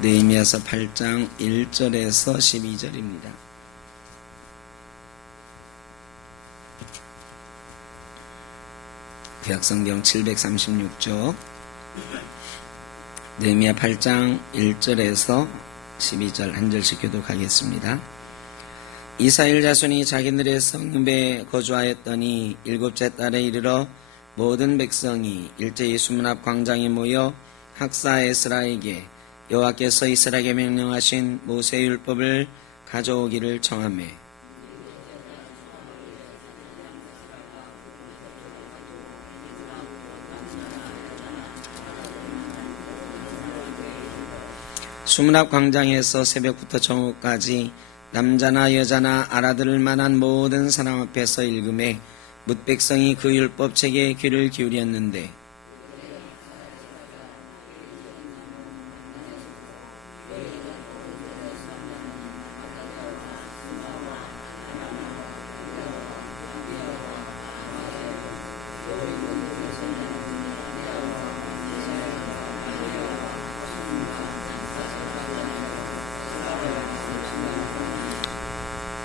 느헤미야서 8장 1절에서 12절입니다. 구약성경 736쪽 느헤미야 8장 1절에서 12절 한 절씩 교독하겠습니다. 이스라엘 자손이 자기들의 성읍에 거주하였더니 일곱째 달에 이르러 모든 백성이 일제히 수문 앞 광장에 모여 학사 에스라에게 여호와께서 이스라엘에게 명령하신 모세의 율법을 가져오기를 청하매 수문 앞 광장에서 새벽부터 정오까지 남자나 여자나 알아들을 만한 모든 사람 앞에서 읽음에 뭇 백성이 그 율법책에 귀를 기울였는데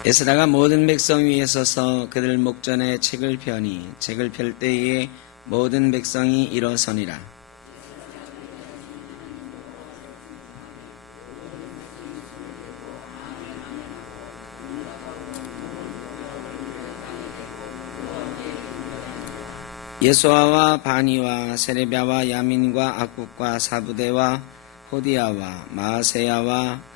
에스라가 모든 백성 위에 서서 그들 목전에 책을 펴니 책을 펼 때에 모든 백성이 일어서니라. 예수아와 바니와 세레비아와 야민과 악국과 사부대와 호디아와 마아세야와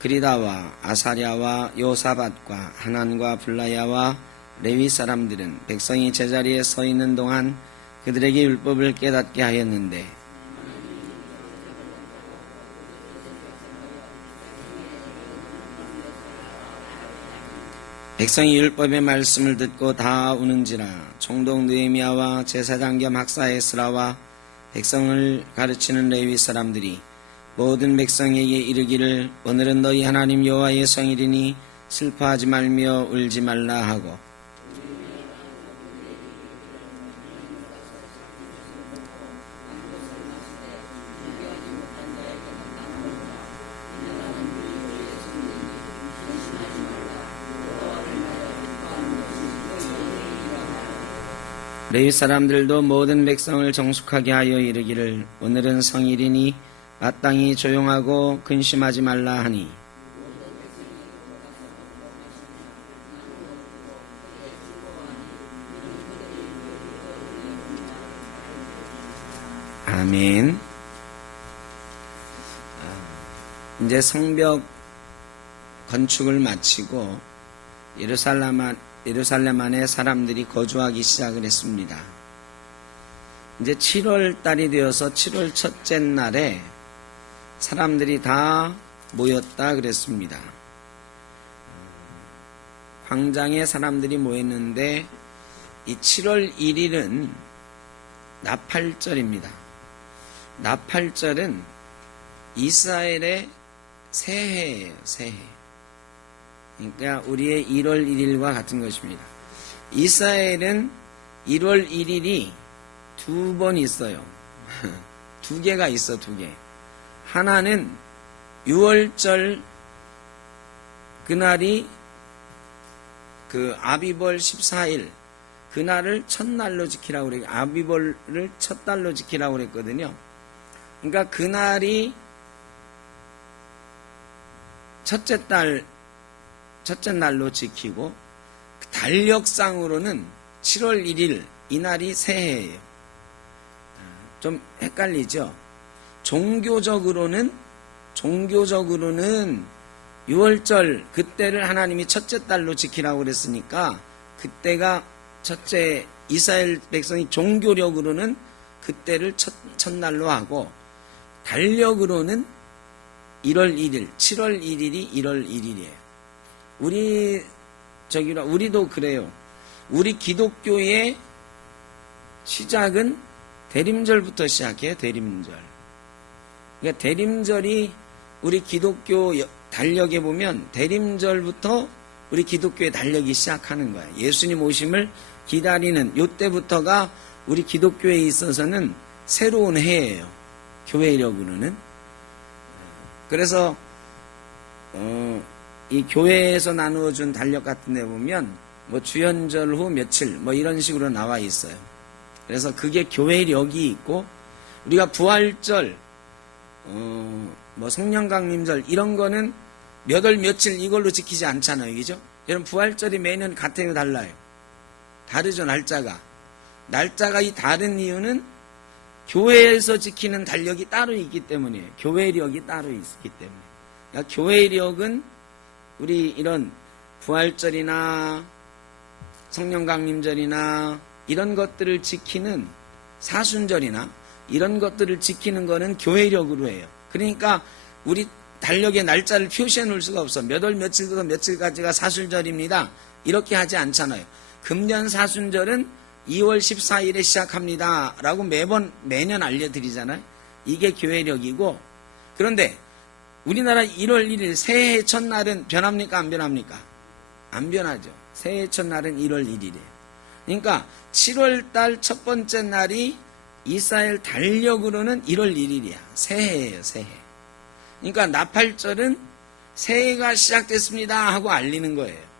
그리다와 아사랴와 요사밧과 하난과 블라야와 레위 사람들은 백성이 제자리에 서 있는 동안 그들에게 율법을 깨닫게 하였는데 백성이 율법의 말씀을 듣고 다 우는지라. 총독 느헤미야와 제사장 겸 학사 에스라와 백성을 가르치는 레위 사람들이 모든 백성에게 이르기를 오늘은 너희 하나님 여호와의 성일이니 슬퍼하지 말며 울지 말라 하고 레위 사람들도 모든 백성을 정숙하게 하여 이르기를 오늘은 성일이니 마땅히 조용하고 근심하지 말라 하니 아멘. 이제 성벽 건축을 마치고 예루살렘 안에 사람들이 거주하기 시작을 했습니다. 이제 7월 달이 되어서 7월 첫째 날에 사람들이 다 모였다 그랬습니다. 광장에 사람들이 모였는데 이 7월 1일은 나팔절입니다. 나팔절은 이스라엘의 새해예요. 새해. 그러니까 우리의 1월 1일과 같은 것입니다. 이스라엘은 1월 1일이 두 번 있어요. 두 개가 있어, 두 개. 하나는 6월절 그날이 그 아비벌 14일 그날을 첫날로 지키라고 그래요. 아비벌을 첫 달로 지키라고 그랬거든요. 그러니까 그날이 첫째 날로 지키고 달력상으로는 7월 1일 이날이 새해예요. 좀 헷갈리죠? 종교적으로는 6월절 그때를 하나님이 첫째 달로 지키라고 그랬으니까 그때가 첫째 이스라엘 백성이 종교력으로는 그때를 첫날로 하고 달력으로는 1월 1일 7월 1일이 1월 1일이에요. 우리도 그래요. 우리 기독교의 시작은 대림절부터 시작해요. 대림절. 그러니까 대림절이 우리 기독교 달력에 보면 대림절부터 우리 기독교의 달력이 시작하는 거야. 예수님 오심을 기다리는 요때부터가 우리 기독교에 있어서는 새로운 해예요. 교회력으로는. 그래서 이 교회에서 나누어준 달력 같은 데 보면 뭐 주연절 후 며칠 뭐 이런 식으로 나와 있어요. 그래서 그게 교회력이 있고, 우리가 부활절, 뭐 성령강림절 이런 거는 몇 월 며칠 이걸로 지키지 않잖아요. 그죠? 여러분, 부활절이 매년 같아요, 달라요? 다르죠, 날짜가. 날짜가 이 다른 이유는 교회에서 지키는 달력이 따로 있기 때문이에요. 교회력이 따로 있기 때문에. 그러니까 교회력은 우리 이런 부활절이나 성령강림절이나 이런 것들을 지키는, 사순절이나 이런 것들을 지키는 거는 교회력으로 해요. 그러니까 우리 달력에 날짜를 표시해 놓을 수가 없어. 몇 월 며칠부터 며칠까지가 사순절입니다, 이렇게 하지 않잖아요. 금년 사순절은 2월 14일에 시작합니다 라고 매년 알려드리잖아요. 이게 교회력이고, 그런데 우리나라 1월 1일 새해 첫날은 변합니까, 안 변합니까? 안 변하죠. 새해 첫날은 1월 1일이에요. 그러니까 7월달 첫 번째 날이 이스라엘 달력으로는 1월 1일이야. 새해예요, 새해. 그러니까 나팔절은 새해가 시작됐습니다 하고 알리는 거예요.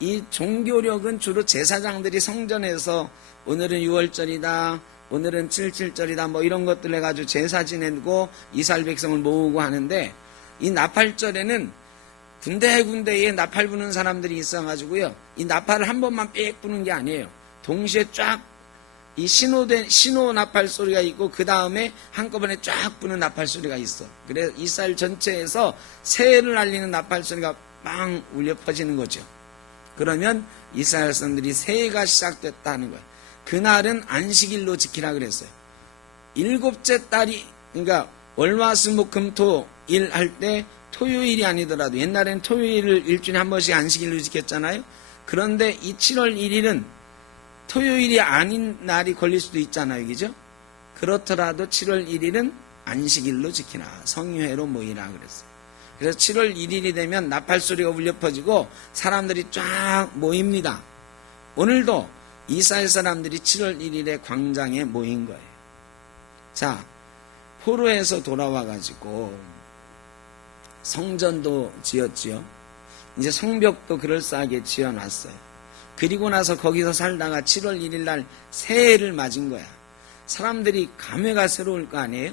이 종교력은 주로 제사장들이 성전에서 오늘은 6월절이다, 오늘은 77절이다 뭐 이런 것들 해가지고 제사 지내고 이스라엘 백성을 모으고 하는데, 이 나팔절에는 군데군데에 나팔 부는 사람들이 있어가지고요, 이 나팔을 한 번만 빽 부는 게 아니에요. 동시에 쫙 이 신호 나팔 소리가 있고, 그 다음에 한꺼번에 쫙 부는 나팔 소리가 있어. 그래서 이스라엘 전체에서 새해를 알리는 나팔 소리가 빵 울려 퍼지는 거죠. 그러면 이스라엘 사람들이 새해가 시작됐다는 거예요. 그날은 안식일로 지키라 그랬어요. 일곱째 달이, 그러니까 월화수목금토일 할 때 토요일이 아니더라도, 옛날에는 토요일을 일주일에 한 번씩 안식일로 지켰잖아요. 그런데 이 7월 1일은 토요일이 아닌 날이 걸릴 수도 있잖아요, 그죠? 그렇더라도 7월 1일은 안식일로 지키라, 성유회로 모이라 그랬어요. 그래서 7월 1일이 되면 나팔소리가 울려 퍼지고 사람들이 쫙 모입니다. 오늘도 이스라엘 사람들이 7월 1일에 광장에 모인 거예요. 자, 포로에서 돌아와가지고 성전도 지었지요. 이제 성벽도 그럴싸하게 지어놨어요. 그리고 나서 거기서 살다가 7월 1일 날 새해를 맞은 거야. 사람들이 감회가 새로울 거 아니에요?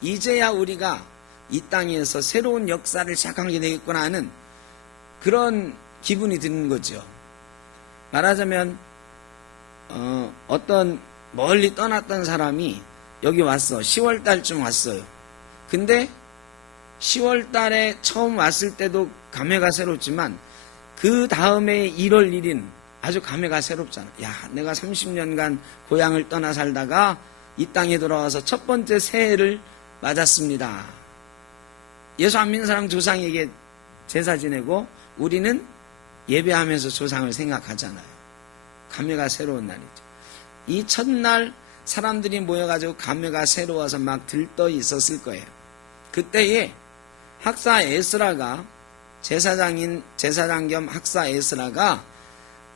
이제야 우리가 이 땅에서 새로운 역사를 시작하게 되겠구나 하는 그런 기분이 드는 거죠. 말하자면 어떤 멀리 떠났던 사람이 여기 왔어. 10월 달쯤 왔어요. 근데 10월 달에 처음 왔을 때도 감회가 새롭지만 그 다음에 1월 1일 아주 감회가 새롭잖아. 야, 내가 30년간 고향을 떠나 살다가 이 땅에 돌아와서 첫 번째 새해를 맞았습니다. 예수 안 믿는 사람 조상에게 제사 지내고 우리는 예배하면서 조상을 생각하잖아요. 감회가 새로운 날이죠. 이 첫날 사람들이 모여가지고 감회가 새로워서 막 들떠 있었을 거예요. 그때에 학사 에스라가, 제사장 겸 학사 에스라가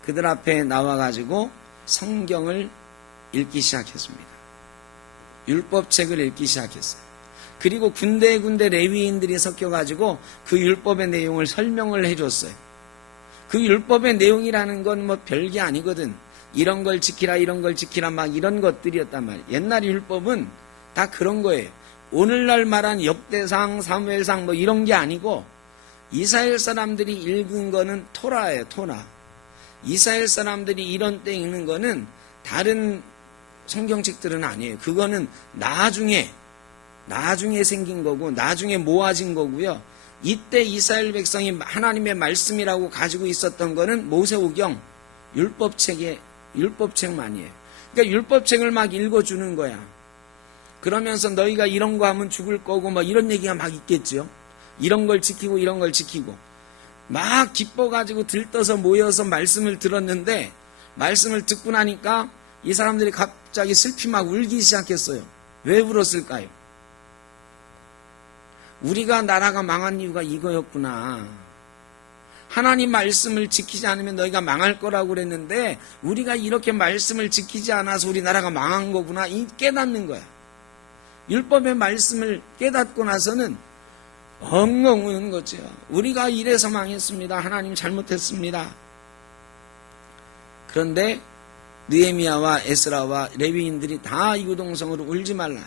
그들 앞에 나와가지고 성경을 읽기 시작했습니다. 율법책을 읽기 시작했어요. 그리고 군데군데 레위인들이 섞여가지고 그 율법의 내용을 설명을 해줬어요. 그 율법의 내용이라는 건 뭐 별게 아니거든. 이런 걸 지키라, 이런 걸 지키라, 막 이런 것들이었단 말이에요. 옛날 율법은 다 그런 거예요. 오늘날 말한 역대상, 사무엘상 뭐 이런 게 아니고, 이스라엘 사람들이 읽은 거는 토라예요, 토라. 이스라엘 사람들이 이런 때 읽는 거는 다른 성경책들은 아니에요. 그거는 나중에 생긴 거고, 나중에 모아진 거고요. 이때 이스라엘 백성이 하나님의 말씀이라고 가지고 있었던 거는 모세오경, 율법책만이에요. 그러니까 율법책을 막 읽어주는 거야. 그러면서 너희가 이런 거 하면 죽을 거고 뭐 이런 얘기가 막 있겠죠. 이런 걸 지키고 이런 걸 지키고. 막 기뻐가지고 들떠서 모여서 말씀을 들었는데, 말씀을 듣고 나니까 이 사람들이 갑자기 슬피 막 울기 시작했어요. 왜 울었을까요? 우리가 나라가 망한 이유가 이거였구나. 하나님 말씀을 지키지 않으면 너희가 망할 거라고 그랬는데 우리가 이렇게 말씀을 지키지 않아서 우리 나라가 망한 거구나. 이 깨닫는 거야. 율법의 말씀을 깨닫고 나서는 엉엉 우는 거죠. 우리가 이래서 망했습니다. 하나님 잘못했습니다. 그런데 느헤미야와 에스라와 레위인들이 다 이구동성으로 울지 말라.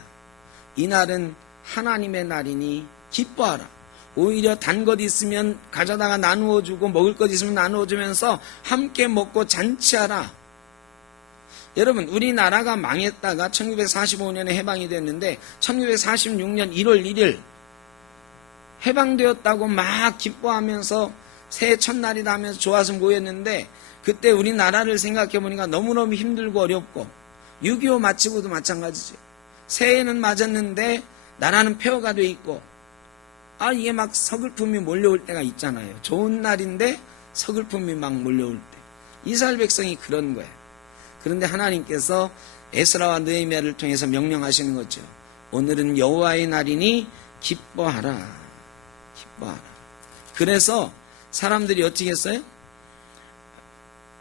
이날은 하나님의 날이니 기뻐하라. 오히려 단 것 있으면 가져다가 나누어주고 먹을 것 있으면 나누어주면서 함께 먹고 잔치하라. 여러분, 우리나라가 망했다가 1945년에 해방이 됐는데 1946년 1월 1일 해방되었다고 막 기뻐하면서 새해 첫날이다 하면서 좋아서 모였는데, 그때 우리나라를 생각해보니까 너무너무 힘들고 어렵고 6.25 마치고도 마찬가지죠. 새해는 맞았는데 나라는 폐허가 돼 있고, 이게 막 서글픔이 몰려올 때가 있잖아요. 좋은 날인데 서글픔이 막 몰려올 때. 이스라엘 백성이 그런 거예요. 그런데 하나님께서 에스라와 느헤미야를 통해서 명령하시는 거죠. 오늘은 여호와의 날이니 기뻐하라. 기뻐하라. 그래서 사람들이 어떻게 했어요?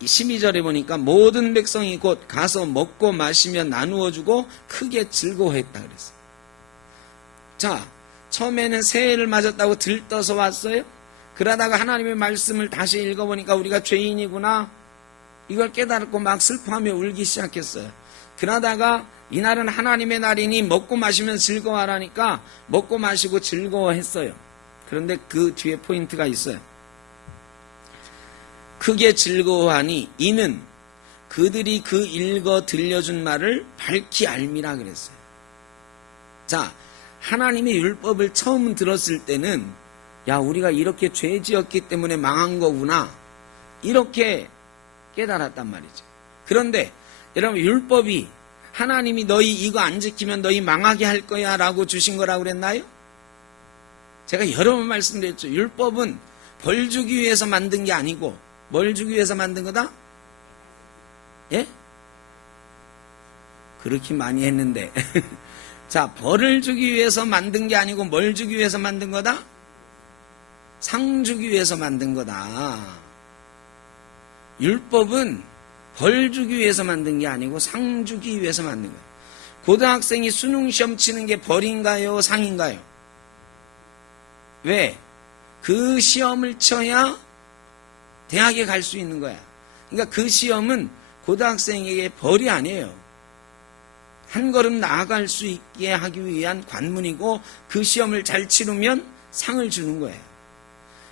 12절에 보니까 모든 백성이 곧 가서 먹고 마시며 나누어주고 크게 즐거워했다 그랬어요. 자, 처음에는 새해를 맞았다고 들떠서 왔어요. 그러다가 하나님의 말씀을 다시 읽어보니까 우리가 죄인이구나, 이걸 깨달았고 막 슬퍼하며 울기 시작했어요. 그러다가 이날은 하나님의 날이니 먹고 마시면 즐거워하라니까 먹고 마시고 즐거워했어요. 그런데 그 뒤에 포인트가 있어요. 크게 즐거워하니 이는 그들이 그 읽어 들려준 말을 밝히 알미라 그랬어요. 자, 하나님의 율법을 처음 들었을 때는 우리가 이렇게 죄 지었기 때문에 망한 거구나, 이렇게 깨달았단 말이죠. 그런데 여러분, 율법이 하나님이 너희 이거 안 지키면 너희 망하게 할 거야 라고 주신 거라고 그랬나요? 제가 여러 번 말씀드렸죠. 율법은 벌 주기 위해서 만든 게 아니고 뭘 주기 위해서 만든 거다? 예? 그렇게 많이 했는데 자, 벌을 주기 위해서 만든 게 아니고 뭘 주기 위해서 만든 거다? 상 주기 위해서 만든 거다. 율법은 벌 주기 위해서 만든 게 아니고 상 주기 위해서 만든 거예요. 고등학생이 수능시험 치는 게 벌인가요? 상인가요? 왜? 그 시험을 쳐야 대학에 갈 수 있는 거야. 그러니까 그 시험은 고등학생에게 벌이 아니에요. 한 걸음 나아갈 수 있게 하기 위한 관문이고, 그 시험을 잘 치르면 상을 주는 거예요.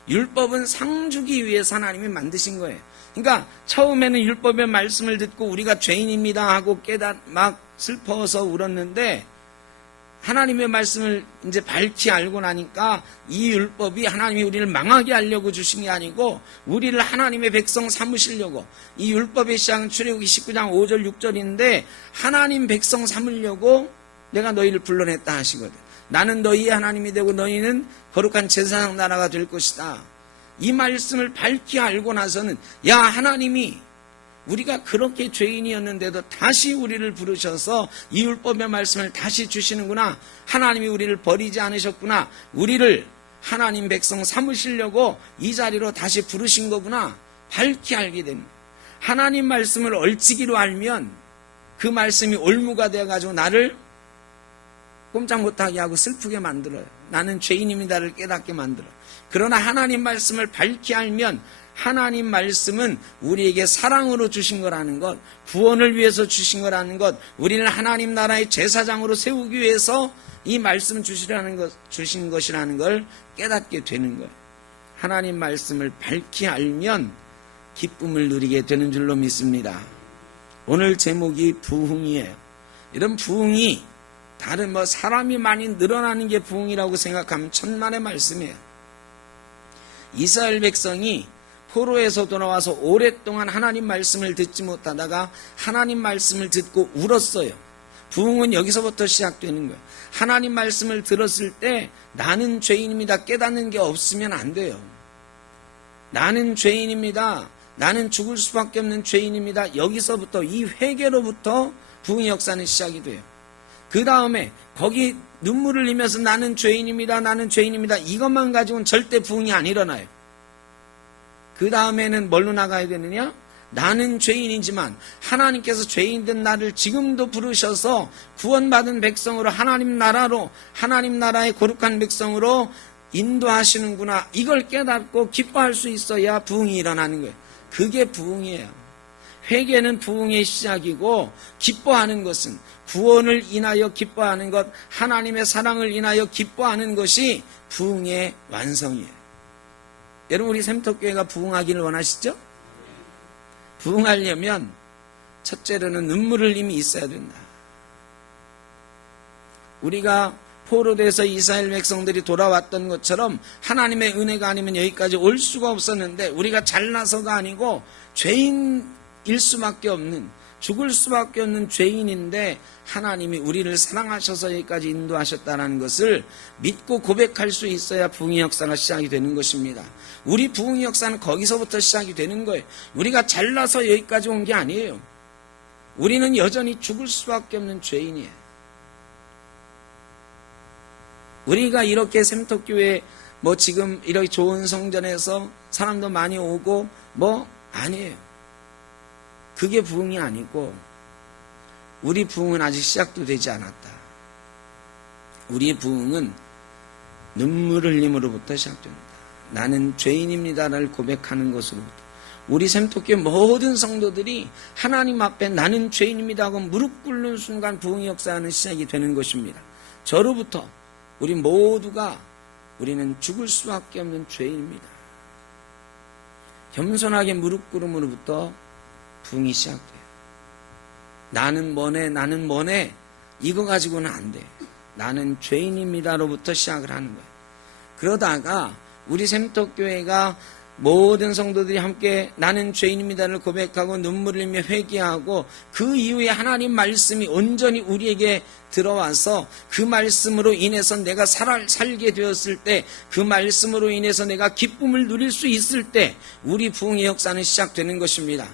율법은 상 주기 위해서 하나님이 만드신 거예요. 그러니까 처음에는 율법의 말씀을 듣고 우리가 죄인입니다 하고 막 슬퍼서 울었는데, 하나님의 말씀을 이제 밝히 알고 나니까 이 율법이 하나님이 우리를 망하게 하려고 주신 게 아니고 우리를 하나님의 백성 삼으시려고, 이 율법의 시작은 출애굽기 19장 5절 6절인데 하나님 백성 삼으려고 내가 너희를 불러냈다 하시거든. 나는 너희의 하나님이 되고 너희는 거룩한 제사장 나라가 될 것이다. 이 말씀을 밝히 알고 나서는 하나님이 우리가 그렇게 죄인이었는데도 다시 우리를 부르셔서 이 율법의 말씀을 다시 주시는구나. 하나님이 우리를 버리지 않으셨구나. 우리를 하나님 백성 삼으시려고 이 자리로 다시 부르신 거구나. 밝히 알게 됩니다. 하나님 말씀을 얼치기로 알면 그 말씀이 올무가 되어가지고 나를 꼼짝 못하게 하고 슬프게 만들어요. 나는 죄인입니다를 깨닫게 만들어요. 그러나 하나님 말씀을 밝히 알면 하나님 말씀은 우리에게 사랑으로 주신 거라는 것, 구원을 위해서 주신 거라는 것, 우리를 하나님 나라의 제사장으로 세우기 위해서 이 말씀 주신 것이라는 걸 깨닫게 되는 거예요. 하나님 말씀을 밝히 알면 기쁨을 누리게 되는 줄로 믿습니다. 오늘 제목이 부흥이에요. 이런 부흥이 다른 사람이 많이 늘어나는 게 부흥이라고 생각하면 천만의 말씀이에요. 이스라엘 백성이 포로에서 돌아와서 오랫동안 하나님 말씀을 듣지 못하다가 하나님 말씀을 듣고 울었어요. 부흥은 여기서부터 시작되는 거예요. 하나님 말씀을 들었을 때 나는 죄인입니다 깨닫는 게 없으면 안 돼요. 나는 죄인입니다. 나는 죽을 수밖에 없는 죄인입니다. 여기서부터, 이 회개로부터 부흥의 역사는 시작이 돼요. 그 다음에 거기 눈물을 흘리면서 나는 죄인입니다. 나는 죄인입니다. 이것만 가지고는 절대 부흥이 안 일어나요. 그 다음에는 뭘로 나가야 되느냐? 나는 죄인이지만 하나님께서 죄인된 나를 지금도 부르셔서 구원받은 백성으로 하나님 나라로, 하나님 나라의 거룩한 백성으로 인도하시는구나, 이걸 깨닫고 기뻐할 수 있어야 부흥이 일어나는 거예요. 그게 부흥이에요. 회개는 부흥의 시작이고, 기뻐하는 것은, 구원을 인하여 기뻐하는 것, 하나님의 사랑을 인하여 기뻐하는 것이 부흥의 완성이에요. 여러분, 우리 샘터교회가 부흥하기를 원하시죠? 부흥하려면 첫째로는 눈물 흘림이 있어야 된다. 우리가 포로돼서 이스라엘 백성들이 돌아왔던 것처럼 하나님의 은혜가 아니면 여기까지 올 수가 없었는데, 우리가 잘나서가 아니고 죄인일 수밖에 없는, 죽을 수밖에 없는 죄인인데 하나님이 우리를 사랑하셔서 여기까지 인도하셨다는 것을 믿고 고백할 수 있어야 부흥의 역사가 시작이 되는 것입니다. 우리 부흥의 역사는 거기서부터 시작이 되는 거예요. 우리가 잘나서 여기까지 온 게 아니에요. 우리는 여전히 죽을 수밖에 없는 죄인이에요. 우리가 이렇게 샘터교회 지금 이렇게 좋은 성전에서 사람도 많이 오고 아니에요. 그게 부흥이 아니고, 우리 부흥은 아직 시작도 되지 않았다. 우리의 부흥은 눈물 흘림으로부터 시작됩니다. 나는 죄인입니다를 고백하는 것으로부터. 우리 샘터교회 모든 성도들이 하나님 앞에 나는 죄인입니다 하고 무릎 꿇는 순간 부흥의 역사는 시작이 되는 것입니다. 저로부터 우리 모두가 우리는 죽을 수밖에 없는 죄인입니다. 겸손하게 무릎 꿇음으로부터 부흥이 시작돼요. 나는 뭐네 이거 가지고는 안 돼. 나는 죄인입니다로부터 시작을 하는 거예요. 그러다가 우리 샘터교회가 모든 성도들이 함께 나는 죄인입니다를 고백하고 눈물을 흘리며 회개하고, 그 이후에 하나님 말씀이 온전히 우리에게 들어와서 그 말씀으로 인해서 내가 살게 되었을 때, 그 말씀으로 인해서 내가 기쁨을 누릴 수 있을 때 우리 부흥의 역사는 시작되는 것입니다.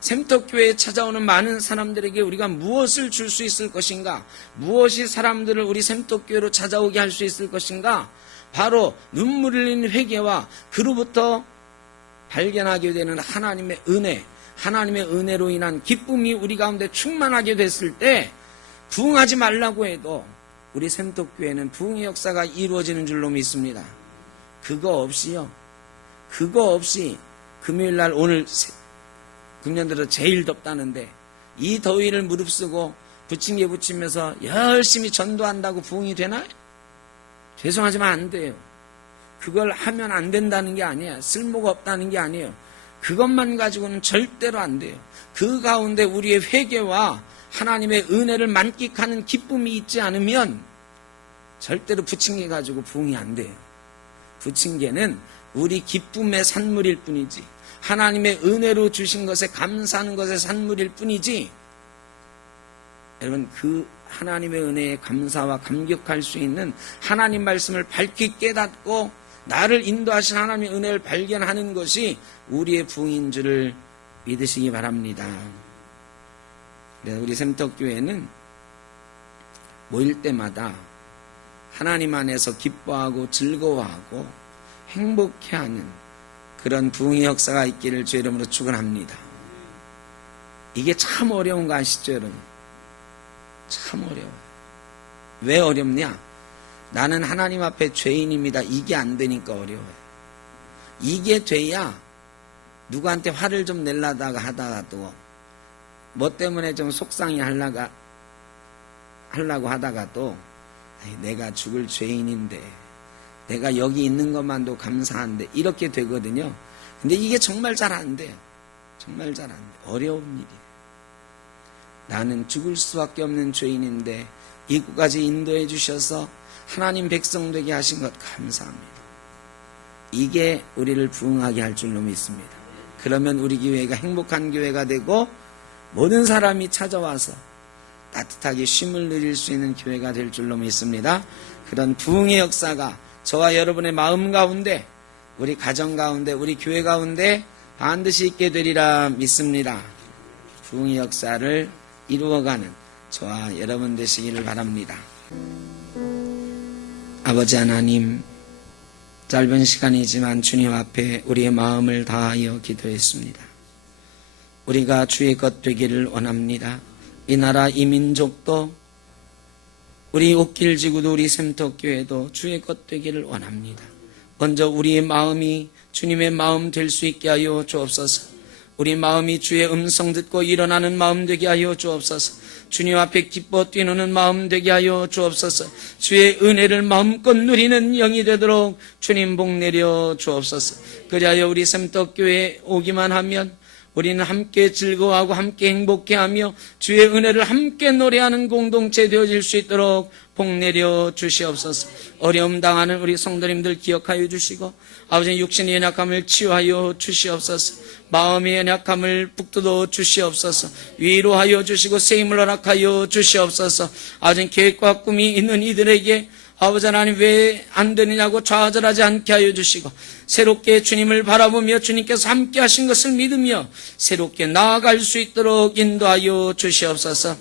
샘터교회에 찾아오는 많은 사람들에게 우리가 무엇을 줄 수 있을 것인가? 무엇이 사람들을 우리 샘터교회로 찾아오게 할 수 있을 것인가? 바로 눈물 흘리는 회개와 그로부터 발견하게 되는 하나님의 은혜, 하나님의 은혜로 인한 기쁨이 우리 가운데 충만하게 됐을 때, 부흥하지 말라고 해도 우리 샘터교회는 부흥의 역사가 이루어지는 줄로 믿습니다. 그거 없이 금요일날 오늘 금년 들어 제일 덥다는데 이 더위를 무릅쓰고 부침개 붙이면서 열심히 전도한다고 부흥이 되나요? 죄송하지만 안 돼요. 그걸 하면 안 된다는 게 아니야. 쓸모가 없다는 게 아니에요. 그것만 가지고는 절대로 안 돼요. 그 가운데 우리의 회개와 하나님의 은혜를 만끽하는 기쁨이 있지 않으면 절대로 부침개 가지고 부흥이 안 돼요. 부침개는 우리 기쁨의 산물일 뿐이지, 하나님의 은혜로 주신 것에 감사하는 것의 산물일 뿐이지, 여러분 그 하나님의 은혜에 감사와 감격할 수 있는 하나님 말씀을 밝히 깨닫고 나를 인도하신 하나님의 은혜를 발견하는 것이 우리의 부흥인 줄을 믿으시기 바랍니다. 그래서 우리 샘터교회는 모일 때마다 하나님 안에서 기뻐하고 즐거워하고 행복해하는 그런 부흥의 역사가 있기를 주의 이름으로 축원합니다. 이게 참 어려운 거 아시죠, 여러분? 참 어려워요. 왜 어렵냐? 나는 하나님 앞에 죄인입니다. 이게 안 되니까 어려워요. 이게 돼야 누구한테 화를 좀 내려다가 하다가도, 뭐 때문에 좀 속상해 하려고 하다가도, 내가 죽을 죄인인데, 내가 여기 있는 것만도 감사한데, 이렇게 되거든요. 근데 이게 정말 잘 안 돼요. 정말 잘 안 돼요. 어려운 일이에요. 나는 죽을 수밖에 없는 죄인인데 이곳까지 인도해 주셔서 하나님 백성 되게 하신 것 감사합니다. 이게 우리를 부흥하게 할 줄로 믿습니다. 그러면 우리 교회가 행복한 교회가 되고 모든 사람이 찾아와서 따뜻하게 쉼을 누릴 수 있는 교회가 될 줄로 믿습니다. 그런 부흥의 역사가 저와 여러분의 마음 가운데, 우리 가정 가운데, 우리 교회 가운데 반드시 있게 되리라 믿습니다. 부흥의 역사를 이루어가는 저와 여러분 되시기를 바랍니다. 아버지 하나님, 짧은 시간이지만 주님 앞에 우리의 마음을 다하여 기도했습니다. 우리가 주의 것 되기를 원합니다. 이 나라 이 민족도 우리 옥길지구도 우리 샘터교회도 주의 것 되기를 원합니다. 먼저 우리의 마음이 주님의 마음 될 수 있게 하여 주옵소서. 우리 마음이 주의 음성 듣고 일어나는 마음 되게 하여 주옵소서. 주님 앞에 기뻐 뛰노는 마음 되게 하여 주옵소서. 주의 은혜를 마음껏 누리는 영이 되도록 주님 복 내려 주옵소서. 그리하여 우리 샘떡교회에 오기만 하면 우리는 함께 즐거워하고 함께 행복해하며 주의 은혜를 함께 노래하는 공동체 되어질 수 있도록 복 내려 주시옵소서. 어려움 당하는 우리 성도님들 기억하여 주시고 아버지 육신의 연약함을 치유하여 주시옵소서. 마음의 연약함을 북돋워 주시옵소서. 위로하여 주시고 세임을 허락하여 주시옵소서. 아버지 계획과 꿈이 있는 이들에게 아버지 하나님 왜 안 되느냐고 좌절하지 않게 하여 주시고 새롭게 주님을 바라보며 주님께서 함께 하신 것을 믿으며 새롭게 나아갈 수 있도록 인도하여 주시옵소서.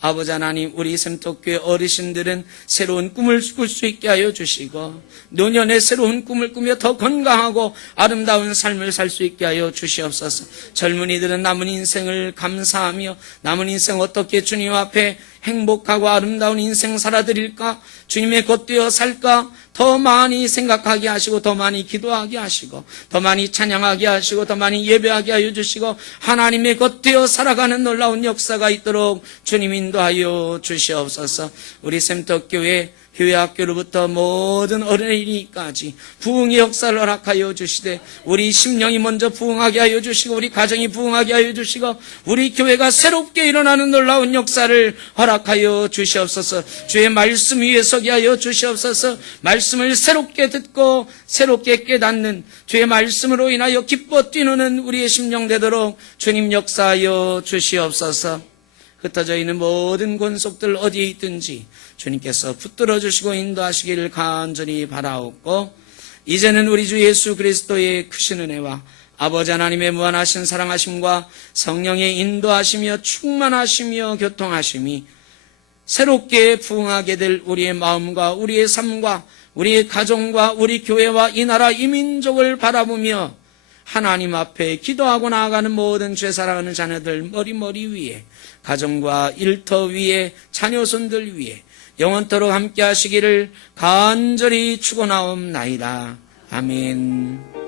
아버지 하나님 우리 샘떡교회 어르신들은 새로운 꿈을 꿀 수 있게 하여 주시고 노년에 새로운 꿈을 꾸며 더 건강하고 아름다운 삶을 살 수 있게 하여 주시옵소서. 젊은이들은 남은 인생을 감사하며 남은 인생 어떻게 주님 앞에 행복하고 아름다운 인생 살아드릴까, 주님의 겉되어 살까 더 많이 생각하게 하시고 더 많이 기도하게 하시고 더 많이 찬양하게 하시고 더 많이 예배하게 하여 주시고 하나님의 겉되어 살아가는 놀라운 역사가 있도록 주님 인도하여 주시옵소서. 우리 샘떡교회 교회 학교로부터 모든 어린이까지 부흥의 역사를 허락하여 주시되 우리 심령이 먼저 부흥하게 하여 주시고 우리 가정이 부흥하게 하여 주시고 우리 교회가 새롭게 일어나는 놀라운 역사를 허락하여 주시옵소서. 주의 말씀 위에 서게 하여 주시옵소서. 말씀을 새롭게 듣고 새롭게 깨닫는 주의 말씀으로 인하여 기뻐 뛰노는 우리의 심령 되도록 주님 역사하여 주시옵소서. 흩어져 있는 모든 권속들 어디에 있든지 주님께서 붙들어 주시고 인도하시기를 간절히 바라옵고 이제는 우리 주 예수 그리스도의 크신 은혜와 아버지 하나님의 무한하신 사랑하심과 성령의 인도하시며 충만하시며 교통하심이 새롭게 부흥하게 될 우리의 마음과 우리의 삶과 우리의 가정과 우리 교회와 이 나라 이 민족을 바라보며 하나님 앞에 기도하고 나아가는 모든 죄 사랑하는 자녀들 머리 위에 가정과 일터 위에 자녀손들 위에 영원토록 함께 하시기를 간절히 축원하옵나이다. 아멘.